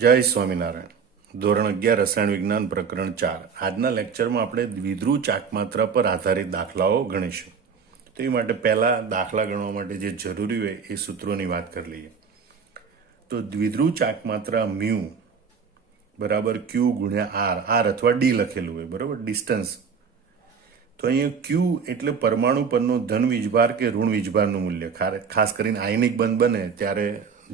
જય સ્વામિનારાયણ. ધોરણ 11 રસાયણ વિજ્ઞાન પ્રકરણ 4. આજના લેક્ચરમાં આપણે દ્વિધ્રુવ ચાકમાત્રા પર આધારિત દાખલાઓ ગણીશું. તો એ માટે પહેલા દાખલા ગણવા માટે જે જરૂરી હોય એ સૂત્રોની વાત કરી લઈએ. તો દ્વિધ્રુવ ચાકમાત્રા મ્યુ બરાબર ક્યુ ગુણ્યા આર અથવા ડી લખેલું હોય, બરાબર, ડિસ્ટન્સ. તો અહીંયા ક્યુ એટલે પરમાણુ પરનો ધન વીજભાર કે ઋણ વીજભારનું મૂલ્ય. ખાસ કરીને આયનિક બંધ બને ત્યારે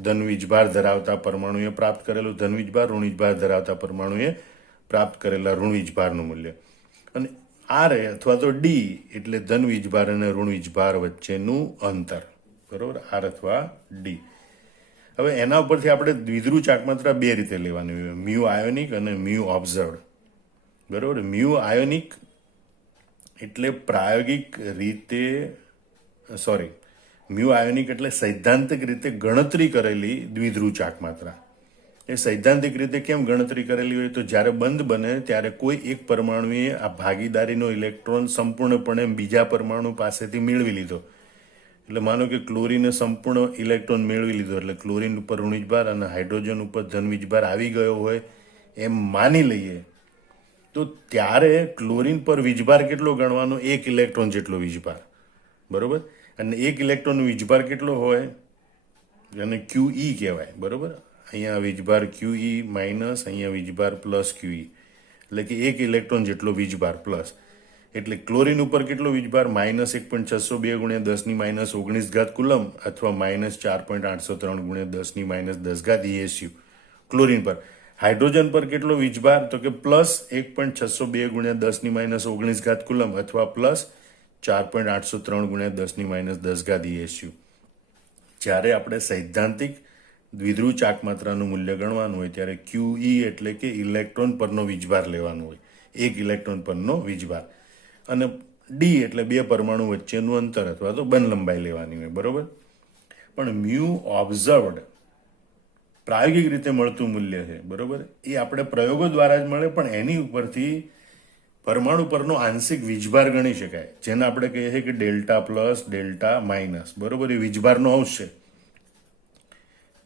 ધન વીજભાર ધરાવતા પરમાણુએ પ્રાપ્ત કરેલું ધન વીજભાર, ઋણ વીજભાર ધરાવતા પરમાણુએ પ્રાપ્ત કરેલા ઋણ વીજભારનું મૂલ્ય. અને આર અથવા તો ડી એટલે ધન વીજભાર અને ઋણ વીજભાર વચ્ચેનું અંતર, બરોબર, આર અથવા ડી. હવે એના ઉપરથી આપણે દ્વિધ્રુવ ચાકમાત્રા બે રીતે લેવાની હોય, મ્યુ આયોનિક અને મ્યુ ઓબ્ઝર્વડ, બરોબર. મ્યુ આયોનિક એટલે પ્રાયોગિક રીતે મ્યુ આયોનિક એટલે સૈદ્ધાંતિક રીતે ગણતરી કરેલી દ્વિધ્રુવ ચાકમાત્રા. એ સૈદ્ધાંતિક રીતે કેમ ગણતરી કરેલી હોય? તો જ્યારે બંધ બને ત્યારે કોઈ એક પરમાણુએ આ ભાગીદારીનો ઇલેક્ટ્રોન સંપૂર્ણપણે બીજા પરમાણુ પાસેથી મેળવી લીધો. એટલે માનો કે ક્લોરીને સંપૂર્ણ ઇલેક્ટ્રોન મેળવી લીધો, એટલે ક્લોરીન ઉપર ઋણ વીજભાર અને હાઇડ્રોજન ઉપર ધન વીજભાર આવી ગયો હોય એમ માની લઈએ. તો ત્યારે ક્લોરીન પર વીજભાર કેટલો ગણવાનો? 1 ઇલેક્ટ્રોન જેટલો વીજભાર, બરોબર. અને 1 ઇલેક્ટ્રોનનો વીજભાર કેટલો હોય? અને QE કહેવાય, બરોબર. અહીંયા વીજભાર QE માઇનસ અહીંયા વીજભાર પ્લસ QE, એટલે કે 1 ઇલેક્ટ્રોન જેટલો વીજભાર પ્લસ. એટલે ક્લોરીન ઉપર કેટલો વીજભાર? -1.602 ગુણ્યા 10⁻19 કુલમ અથવા -4.803 ગુણ્યા 10⁻10 ESU ક્લોરીન પર. હાઇડ્રોજન પર કેટલો વીજભાર? તો કે +1.602 ગુણ્યા 10⁻19 કુલમ અથવા +4.803 ગુણ્યા 10⁻10 ESU. જ્યારે આપણે સૈદ્ધાંતિક દ્વિધ્રુવ ચાકમાત્રાનું મૂલ્ય ગણવાનું હોય ત્યારે QE એટલે કે ઇલેક્ટ્રોન પરનો વીજભાર લેવાનો હોય, 1 ઇલેક્ટ્રોન પરનો વીજભાર. અને ડી એટલે બે પરમાણુ વચ્ચેનું અંતર અથવા તો બંધ લંબાઈ લેવાની હોય, બરોબર. પણ મ્યુ ઓબ્ઝર્વડ પ્રાયોગિક રીતે મળતું મૂલ્ય છે, બરોબર. એ આપણે પ્રયોગો દ્વારા જ મળે, પણ એની ઉપરથી પરમાણુ પરનો આંશિક વીજભાર ગણી શકાય, જેને આપણે કહીએ છીએ કે ડેલ્ટા પ્લસ ડેલ્ટા માઇનસ, બરોબર. એ વીજભારનો અંશ છે,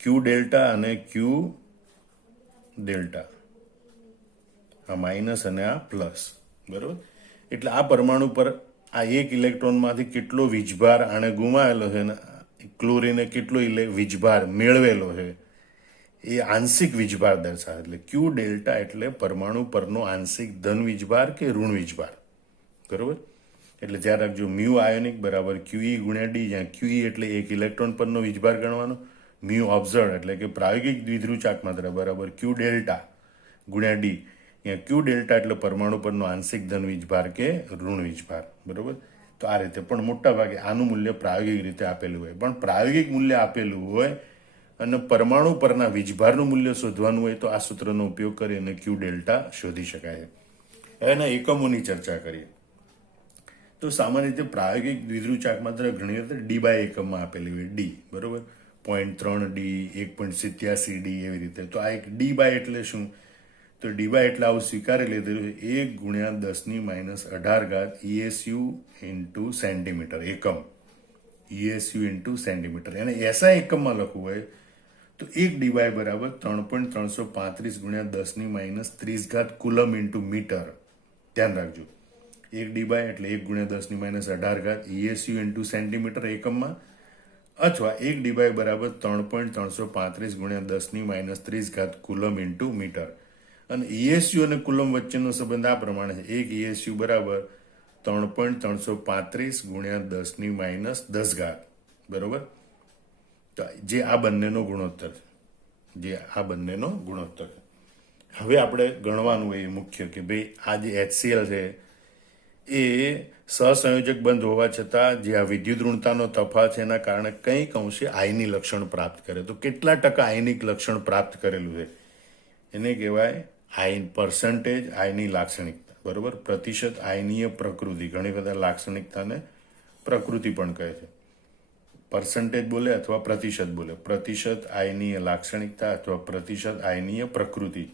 ક્યુ ડેલ્ટા અને ક્યુ ડેલ્ટા, આ માઇનસ અને આ પ્લસ, બરોબર. એટલે આ પરમાણુ પર આ 1 ઇલેક્ટ્રોનમાંથી કેટલો વીજભાર આણે ગુમાવેલો છે અને ક્લોરીને કેટલો વીજભાર મેળવેલો છે એ આંશિક વીજભાર દર્શાવે. એટલે ક્યુ ડેલ્ટા એટલે પરમાણુ પરનો આંશિક ધન વીજભાર કે ઋણ વીજભાર, બરોબર. એટલે ધ્યાન રાખજો, મ્યુ આયોનિક બરાબર QE ગુણ્યા ડી, જ્યાં QE એટલે 1 ઇલેક્ટ્રોન પરનો વીજભાર ગણવાનો. મ્યુ ઓબ્ઝર્વ એટલે કે પ્રાયોગિક દ્વિધ્રુવ ચાકમાત્રા બરાબર ક્યુ ડેલ્ટા ગુણ્યા ડી, અહીંયા ક્યુ ડેલ્ટા એટલે પરમાણુ પરનો આંશિક ધન વીજભાર કે ઋણ વીજભાર, બરોબર. તો આ રીતે પણ મોટા ભાગે આનું મૂલ્ય પ્રાયોગિક રીતે આપેલું હોય. પણ પ્રાયોગિક મૂલ્ય આપેલું હોય અને પરમાણુ પરના વીજભારનું મૂલ્ય શોધવાનું હોય તો આ સૂત્રનો ઉપયોગ કરી અને ક્યુ ડેલ્ટા શોધી શકાય. એના એકમોની ચર્ચા કરીએ તો સામાન્ય રીતે પ્રાયોગિક દ્વિધ્રુવ ચાકમાત્રા ઘણી વખત ડી બાય એકમમાં આપેલી હોય, ડી, બરોબર. 0.3 ડી, 1.87 ડી, એવી રીતે. તો આ એક ડી બાય એટલે શું? તો ડી બાય એટલે આવું સ્વીકારી લીધેલું છે 1 ગુણ્યા 10⁻18 ESU ઇન્ટુ સેન્ટીમીટર એકમ, ESU ઇન્ટુ સેન્ટીમીટર. એને SI એકમમાં લખવું હોય તો 1 ડી બાય બરાબર 3.335 ગુણ્યા 10⁻30 કુલમ ઇન્ટુ મીટર. ધ્યાન રાખજો, 1 ડી બાય એટલે 1 ગુણ્યા 10⁻18 ESU ઇન્ટુ સેન્ટીમીટર એકમમાં, અથવા 1 ડી બાય બરાબર 3.335 ગુણ્યા 10⁻30 કુલમ ઇન્ટુ મીટર. અને ESU અને કુલમ વચ્ચેનો સંબંધ આ પ્રમાણે છે, 1 ESU બરાબર 3.335 ગુણ્યા 10⁻10, બરોબર. તો જે આ બંનેનો ગુણોત્તર છે, હવે આપણે ગણવાનું હોય મુખ્ય કે ભાઈ આ જે HCl છે એ સહસંયોજક બંધ હોવા છતાં જે આ વિદ્યુત ઋણતાનો તફાવત છે એના કારણે કંઈક અંશે આયની લક્ષણ પ્રાપ્ત કરે. તો કેટલા ટકા આયનિક લક્ષણ પ્રાપ્ત કરેલું છે એને કહેવાય પર્સન્ટેજ આયની લાક્ષણિકતા, બરોબર. પ્રતિશત આયનીય પ્રકૃતિ, ઘણી બધા લાક્ષણિકતાને પ્રકૃતિ પણ કહે છે. પર્સન્ટેજ બોલે અથવા પ્રતિશત બોલે, પ્રતિશત આયનીય લાક્ષણિકતા અથવા પ્રતિશત આયનીય પ્રકૃતિ,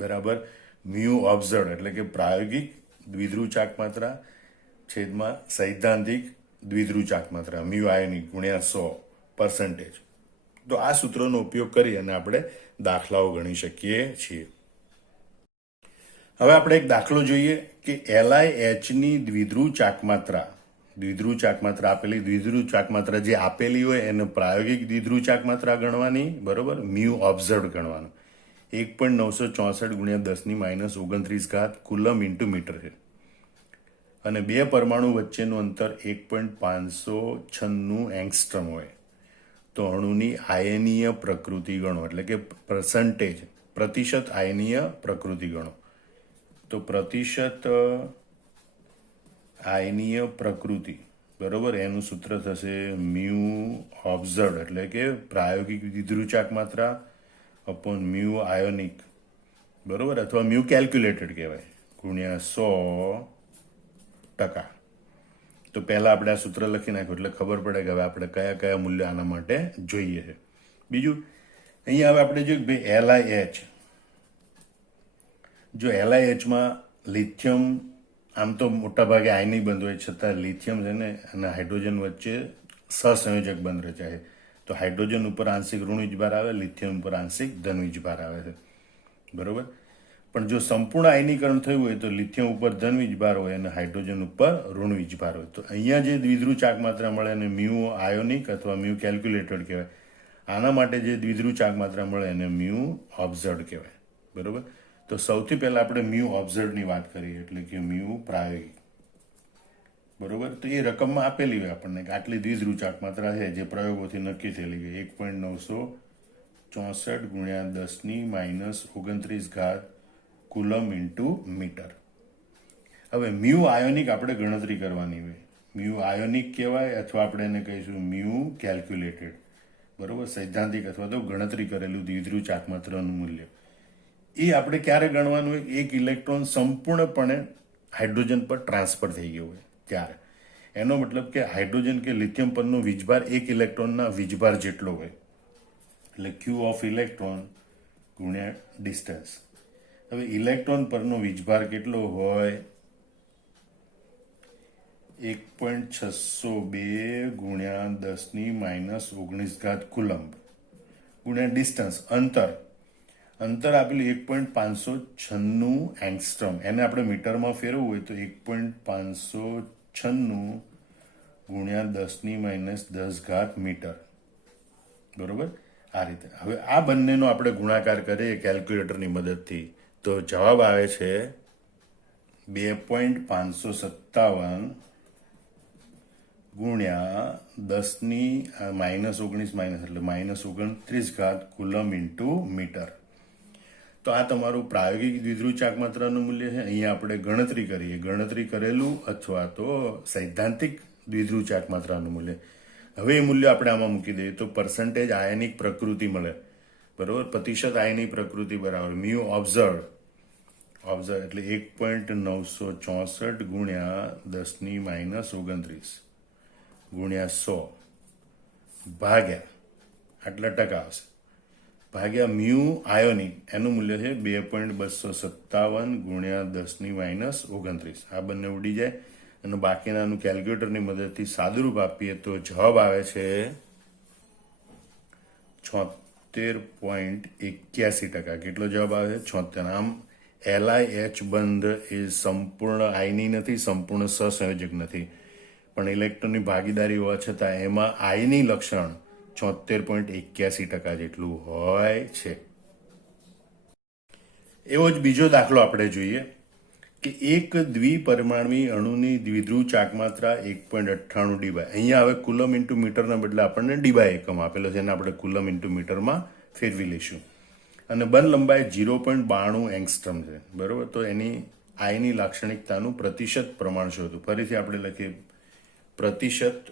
બરાબર. મ્યુ ઓબ્ઝર્વ એટલે કે પ્રાયોગિક દ્વિધ્રુવ ચાકમાત્રા છેદમાં સૈદ્ધાંતિક દ્વિધ્રુવ ચાકમાત્રા મ્યુ આયોનિક ગુણ્યા 100% તો આ સૂત્રનો ઉપયોગ કરી અને આપણે દાખલાઓ ગણી શકીએ છીએ. હવે આપણે એક દાખલો જોઈએ કે LiHની દ્વિધ્રુવ ચાકમાત્રા આપેલી દ્વિધ્રુવ ચાકમાત્રા જે આપેલી હોય એને પ્રાયોગિક દ્વિધ્રુવ ચાકમાત્રા ગણવાની, બરોબર, મ્યુ ઓબ્ઝર્વ ગણવાનું. 1.964 ગુણ્યા 10⁻29 કુલમ ઇન્ટુ મીટર છે અને બે પરમાણુ વચ્ચેનું અંતર 1.596 એંગસ્ટ્રમ હોય તો અણુની આયનીય પ્રકૃતિ ગણો, એટલે કે પ્રતિશત આયનીય પ્રકૃતિ ગણો. તો પ્રતિશત આયનીય પ્રકૃતિ, બરોબર, એનું સૂત્ર થશે મ્યુ ઓબ્ઝર્વ એટલે કે પ્રાયોગિક દ્વિધ્રુવ ચાકમાત્રા અપોન મ્યુ આયોનિક, બરોબર, અથવા મ્યુ કેલ્ક્યુલેટેડ કહેવાય, ગુણ્યા 100%. તો પહેલા આપણે આ સૂત્ર લખી નાખ્યું એટલે ખબર પડે કે હવે આપણે કયા કયા મૂલ્ય આના માટે જોઈએ છે. બીજું અહીંયા હવે આપણે જોઈએ ભાઈ LiH. જો LiHમાં લિથિયમ આમ તો મોટા ભાગે આયનિક બંધ હોય છતાં લિથિયમ છે ને અને હાઇડ્રોજન વચ્ચે સહસંયોજક બંધ રચાય છે. તો હાઇડ્રોજન ઉપર આંશિક ઋણ વીજભાર આવે, લિથિયમ ઉપર આંશિક ધન વીજભાર આવે છે, બરોબર. પણ જો સંપૂર્ણ આયનીકરણ થયું હોય તો લિથિયમ ઉપર ધન વીજભાર હોય અને હાઇડ્રોજન ઉપર ઋણ વીજભાર હોય. તો અહીંયા જે દ્વિધ્રુવ ચાકમાત્રા મળે એને મ્યુ આયોનિક અથવા મ્યુ કેલ્ક્યુલેટેડ કહેવાય. આના માટે જે દ્વિધ્રુવ ચાકમાત્રા મળે એને મ્યુ ઓબ્ઝર્વ કહેવાય, બરોબર. તો સૌથી પહેલા આપણે મ્યુ ઓબ્ઝર્વની વાત કરીએ એટલે કે મ્યુ પ્રાયોગિક, બરોબર. તો એ રકમમાં આપેલી હોય આપણને કે આટલી દ્વિધ્રુવ ચાકમાત્રા છે જે પ્રયોગોથી નક્કી થયેલી હોય 1.964 ગુણ્યા 10⁻29 કુલમ ઇન્ટુ મીટર. હવે મ્યુ આયોનિક આપણે ગણતરી કરવાની હોય. મ્યુ આયોનિક કહેવાય અથવા આપણે એને કહીશું મ્યુ કેલ્ક્યુલેટેડ, બરોબર, સૈદ્ધાંતિક અથવા તો ગણતરી કરેલું દ્વિધ્રુવ ચાકમાત્રાનું મૂલ્ય. એ આપણે ક્યારે ગણવાનું હોય? એક ઇલેક્ટ્રોન સંપૂર્ણપણે હાઇડ્રોજન પર ટ્રાન્સફર થઈ ગયો હોય ત્યારે. એનો મતલબ કે હાઇડ્રોજન કે લિથિયમ પરનો વીજભાર એક ઇલેક્ટ્રોનના વીજભાર જેટલો હોય, એટલે ક્યુ ઓફ ઇલેક્ટ્રોન ગુણ્યા ડિસ્ટન્સ. હવે ઇલેક્ટ્રોન પરનો વીજભાર કેટલો હોય? 1.602 ગુણ્યા 10⁻19 કુલમ્બ ગુણ્યા ડિસ્ટન્સ, અંતર આપેલું 1.596 એંગસ્ટ્રમ. એને આપણે મીટરમાં ફેરવવું હોય તો 1.596 ગુણ્યા 10⁻10 મીટર, બરોબર. આ રીતે હવે આ બંનેનો આપણે ગુણાકાર કરીએ કેલ્ક્યુલેટરની મદદથી તો જવાબ આવે છે 2.557 ગુણ્યા 10⁻19 એટલે -29 કુલમ ઇન્ટુ મીટર. તો આ તમારું પ્રાયોગિક દ્વિધ્રુવ ચાકમાત્રાનું મૂલ્ય છે. અહીંયા આપણે ગણતરી કરેલું અથવા તો સૈદ્ધાંતિક દ્વિધ્રુવ ચાકમાત્રાનું મૂલ્ય. હવે એ મૂલ્ય આપણે આમાં મૂકી દઈએ તો પર્સન્ટેજ આયનિક પ્રકૃતિ મળે, બરોબર. પ્રતિશત આયનિક પ્રકૃતિ બરાબર મ્યુ ઓબ્ઝર્વ એટલે 1.964 ગુણ્યા 10⁻29 ગુણ્યા 100 ભાગ્યા આટલા ટકા આવશે ભાગ્યા મ્યુ આયોનિક, એનું મૂલ્ય છે 2.257 ગુણ્યા 10⁻29. આ બંને ઉડી જાય અને બાકીનાનું કેલ્ક્યુલેટરની મદદથી સાદુરૂપ આપીએ તો જવાબ આવે છે 76.81%. કેટલો જવાબ આવે છે? 76. આમ LiH બંધ એ સંપૂર્ણ આયની નથી, સંપૂર્ણ સહસંયોજક નથી, પણ ઇલેક્ટ્રોનની ભાગીદારી હોવા છતાં એમાં આયની લક્ષણ 76.81% જેટલું હોય છે. એવો જ બીજો દાખલો આપણે જોઈએ કે એક દ્વિપરમાણવી અણુની દ્વિધ્રુવ ચાકમાત્રા 1.98 ડીબાય. અહીંયા હવે કુલમ ઇન્ટુ મીટરના બદલે આપણને ડીબાય એકમ આપેલો છે, એને આપણે કુલમ ઇન્ટુ મીટરમાં ફેરવી લઈશું. અને બંધ લંબાઈ 0.92 એંગસ્ટ્રમ છે, બરોબર. તો એની આયની લાક્ષણિકતાનું પ્રતિશત પ્રમાણ શોધવું. ફરીથી આપણે લખીએ પ્રતિશત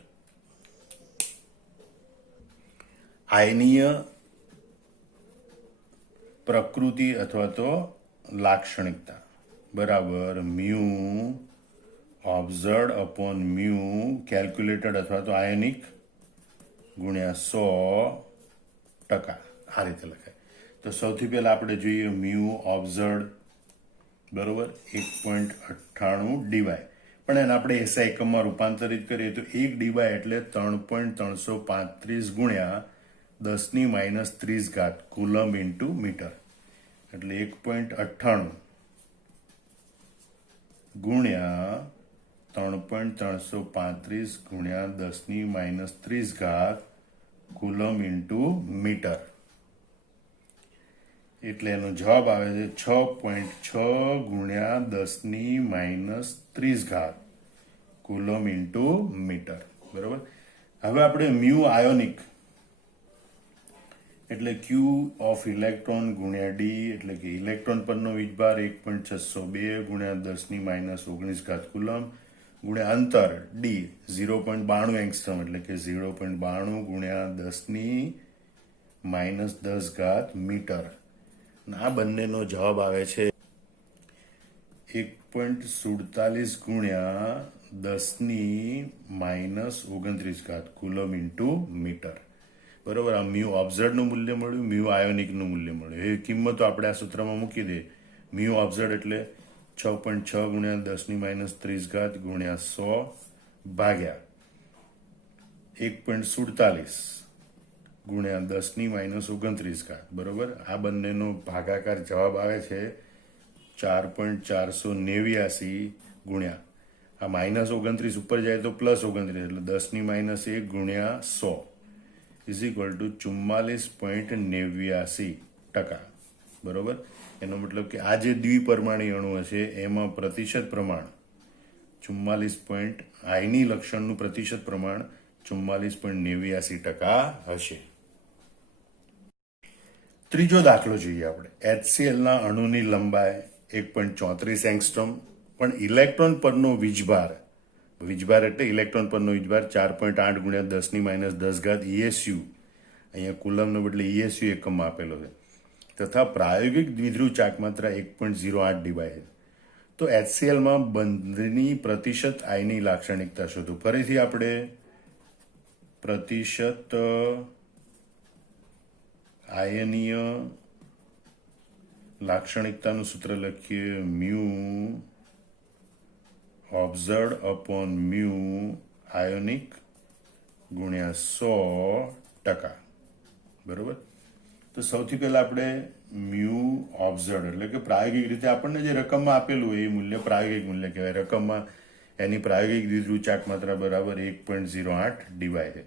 આયનીય પ્રકૃતિ અથવા તો લાક્ષણિકતા બરાબર mu observe upon mu calculated અથવા તો આયનિક ગુણ્યા 100%. આ રીતે લખાય. તો સૌથી પહેલા આપણે જોઈએ મ્યુ ઓબ્ઝર્વ બરોબર 1.98 ડીવાય, પણ એને આપણે એસઆઈ એકમમાં રૂપાંતરિત કરીએ તો 1 ડીવાય એટલે 3.335 ગુણ્યા 10⁻³ કુલમ ઇન્ટુ મીટર, એટલે 1.98 ગુણ્યા 3.335 ગુણ્યા 10⁻³ કુલમ ઇન્ટુ મીટર, એટલે એનો જવાબ આવે છે 6.6 ગુણ્યા 10⁻³ કુલમ ઇન્ટુ મીટર. બરોબર. હવે આપણે મ્યુ આયોનિક એટલે ક્યુ ઓફ ઇલેક્ટ્રોન ગુણ્યા ડી, એટલે કે ઇલેક્ટ્રોન પરનો વીજભાર 1.602 ગુણ્યા 10⁻19 કુલમ ગુણ્યા અંતર ડી 0.92 એંગસ્ટ્રોમ, એટલે કે 0.92 ગુણ્યા 10⁻10 મીટર. આ બંનેનો જવાબ આવે છે 1.47 ગુણ્યા 10⁻29 કુલમ ઇન્ટુ મીટર. બરોબર. આ મ્યુ ઓબ્ઝર્વનું મૂલ્ય મળ્યું, મ્યુ આયોનિકનું મૂલ્ય મળ્યું. એ કિંમતો આપણે આ સૂત્રમાં મૂકી દઈએ. મ્યુ ઓબ્ઝર્વ એટલે 6.6 ગુણ્યા 10⁻30 ગુણ્યા 100 ભાગ્યા 1.47 ગુણ્યા 10⁻29. બરોબર. આ બંનેનો ભાગાકાર જવાબ આવે છે 4.489 ગુણ્યા આ -29 ઉપર જાય તો +29, એટલે 10⁻1 ગુણ્યા 100 ઇઝ ઇક્વલ ટુ 44.89%. બરોબર. એનો મતલબ કે આ જે દ્વિપરમાણી અણુ હશે એમાં પ્રતિશત પ્રમાણ 44. આયની લક્ષણનું પ્રતિશત પ્રમાણ 44.89% હશે. ત્રીજો દાખલો જોઈએ આપણે. HCl ના અણુની લંબાઈ 1.34 એંગસ્ટ્રોમ, પણ ઇલેક્ટ્રોન પરનો વીજભાર એટલે ઇલેક્ટ્રોન પરનો વીજભાર 4.8 ગુણ્યા 10⁻10 ESU, અહીંયા કુલમનો બદલે ESU એકમ આપેલો છે, તથા પ્રાયોગિક દ્વિધ્રુવ ચાકમાત્રા 1.08 ડીબાય છે. તો HCl માં બંધની પ્રતિશત આયની લાક્ષણિકતા શોધો. ફરીથી આપણે પ્રતિશત આયનીય લાક્ષણિકતાનું સૂત્ર લખીએ, mu observed upon mu ionic ગુણ્યા 100%. બરોબર. તો સૌથી પહેલા આપણે મ્યુ ઓબ્ઝર્વડ એટલે કે પ્રાયોગિક રીતે આપણને જે રકમમાં આપેલું હોય એ મૂલ્ય પ્રાયોગિક મૂલ્ય કહેવાય. રકમમાં એની પ્રાયોગિક દ્વિધ્રુવ ચાકમાત્રા બરાબર 1.08 ડીવાય છે.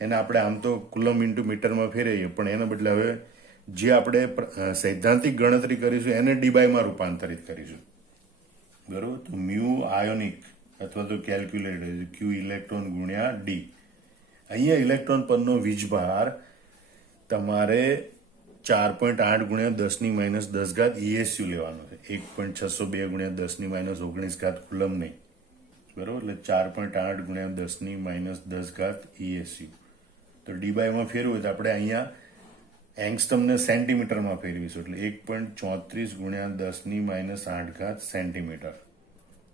એને આપણે આમ તો કુલમ ઇન્ટુ મીટરમાં ફેરવીએ, પણ એના બદલે હવે જે આપણે સૈદ્ધાંતિક ગણતરી કરીશું એને ડીબાયમાં રૂપાંતરિત કરીશું. બરોબર. તો મ્યુ આયોનિક અથવા તો કેલ્ક્યુલેટર ક્યુ ઇલેક્ટ્રોન ગુણ્યા ડી. અહીંયા ઇલેક્ટ્રોન પરનો વીજભાર તમારે 4.8 ગુણ્યા 10⁻10 ESU લેવાનો છે. 1.602 ગુણ્યા 10⁻19 કુલમ નહીં. બરોબર. એટલે 4.8 ગુણ્યા 10⁻10 ESU. તો ડીબાયમાં ફેરવું તો આપણે અહીંયા એંગસ્ટ્રોમને સેન્ટીમીટરમાં ફેરવીશું, એટલે 1.34 ગુણ્યા 10⁻8 સેન્ટીમીટર.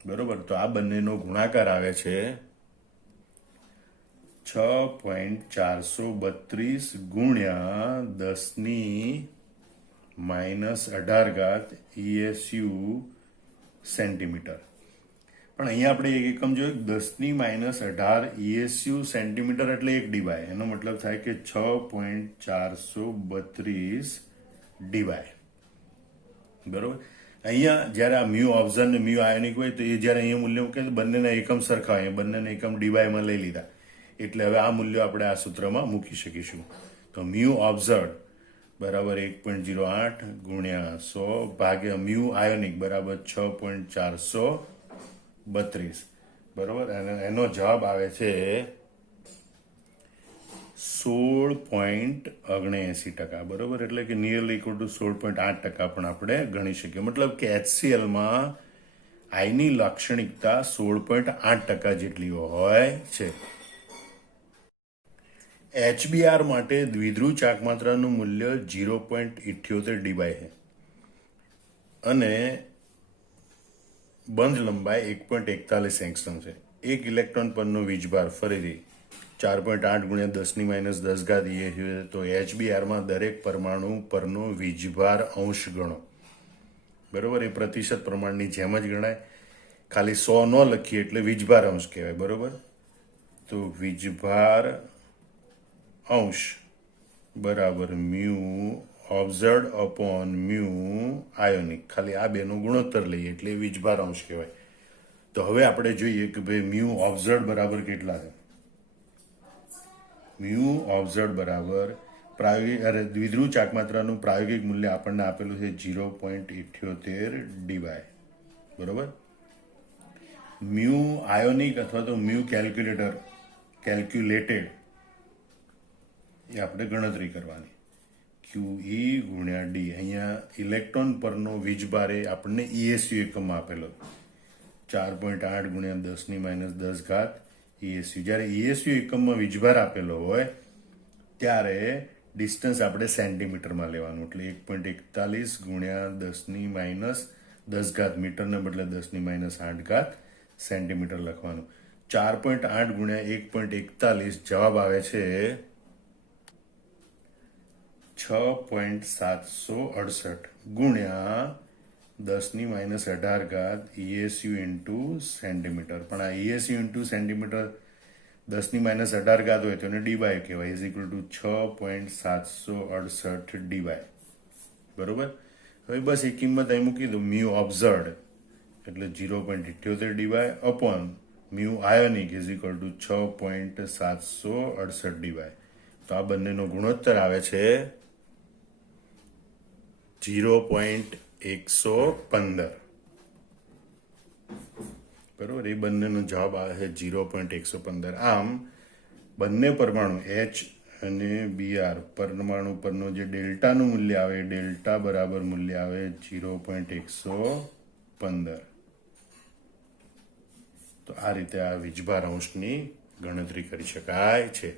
બરોબર. તો આ બંનેનો ગુણાકાર આવે છે 6.432 ગુણ્યા 10⁻18 ESU સેન્ટીમીટર. પણ અહીંયા આપણે એક એકમ જોયું, 10⁻18 ESU સેન્ટીમીટર એટલે 1 ડીવાય. એનો મતલબ થાય કે 6.432 ડીવાય. બરોબર. અહીંયા જ્યારે આ મ્યુ ઓબ્ઝર્વ ને મ્યુ આયોનિક હોય તો એ જ્યારે અહીંયા મૂલ્ય મૂકે તો બંનેના એકમ સરખા હોય, બંનેના એકમ ડીવાયમાં લઈ લીધા, એટલે હવે આ મૂલ્યો આપણે આ સૂત્રમાં મૂકી શકીશું. તો મ્યુ ઓબ્ઝર્વ બરાબર 1.08 ગુણ્યા 100 ભાગ્યા મ્યુ આયોનિક બરાબર 6.432. બરોબર. અને એનો જવાબ આવે છે 16.79%. બરોબર. એટલે કે નિયરલી ઇક્વલ ટુ 16.8% પણ આપણે ગણી શકીએ. મતલબ કે HCl માં આયની લાક્ષણિકતા 16.8% જેટલી હોય છે. HBr માટે દ્વિધ્રુવ ચાકમાત્રાનું મૂલ્ય 0.78 ડીબાય છે અને બંધ લંબાઈ 1.41 એંગસ્ટ્રોમ છે. એક ઇલેક્ટ્રોન પરનો વીજભાર ફરીથી 4.8 ગુણ્યા 10⁻10 ESU છે. તો HBr માં દરેક પરમાણુ પરનો વીજભાર અંશ ગણો. બરોબર. એ પ્રતિશત પ્રમાણની જેમ જ ગણાય, ખાલી 100 ન લખીએ એટલે વીજભાર અંશ કહેવાય. બરોબર. તો વીજભાર અંશ બરાબર mu observed upon mu ionic. ખાલી આ બેનો ગુણોત્તર લઈએ એટલે વીજભાર અંશ કહેવાય. તો હવે આપણે જોઈએ કે ભાઈ મ્યુ ઓબ્ઝર્વડ બરાબર કેટલા છે. મ્યુ ઓબ્ઝર્વડ બરાબર દ્વિધ્રુવ ચાકમાત્રાનું પ્રાયોગિક મૂલ્ય આપણને આપેલું છે 0.78 ડીવાય. બરોબર. મ્યુ આયોનિક અથવા તો મ્યુ કેલ્ક્યુલેટેડ એ આપણે ગણતરી કરવાની. QE ગુણ્યા ડી. અહીંયા ઇલેક્ટ્રોન પરનો વીજભાર એ આપણને ESU એકમમાં આપેલો 4.8 ગુણ્યા 10⁻10 ઘાત ESU. જ્યારે ESU એકમમાં વીજભાર આપેલો હોય ત્યારે ડિસ્ટન્સ આપણે સેન્ટીમીટરમાં લેવાનું. એટલે 1.41 ગુણ્યા 10⁻10 ઘાત મીટરને બદલે 10⁻8 ઘાત સેન્ટીમીટર લખવાનું. 4.8 ગુણ્યા 1.41 જવાબ આવે છે 6.768 ગુણ્યા 10⁻18 ઘાત ESU ઇન્ટુ સેન્ટીમીટર. પણ આ ESU ઇન્ટુ સેન્ટીમીટર 10⁻18 ઘાત હોય તો એને ડીવાય કહેવાય. Is equal to 6.768 dy. બરોબર. હવે બસ એ કિંમત અહીં મૂકી દો. મ્યુ ઓબ્ઝર્વડ એટલે 0.78 dy upon mu ionic is equal to 6.768 dy. તો આ બંનેનો ગુણોત્તર આવે છે 0.115. બરોબર. એ બંનેનો જવાબ આવે છે 0.115. આમ બંને પરમાણુ H અને Br પરમાણુ પરનો જે ડેલ્ટાનું મૂલ્ય આવે ડેલ્ટા બરાબર મૂલ્ય આવે 0.115. તો આ રીતે આ વીજભાર અંશની ગણતરી કરી શકાય છે.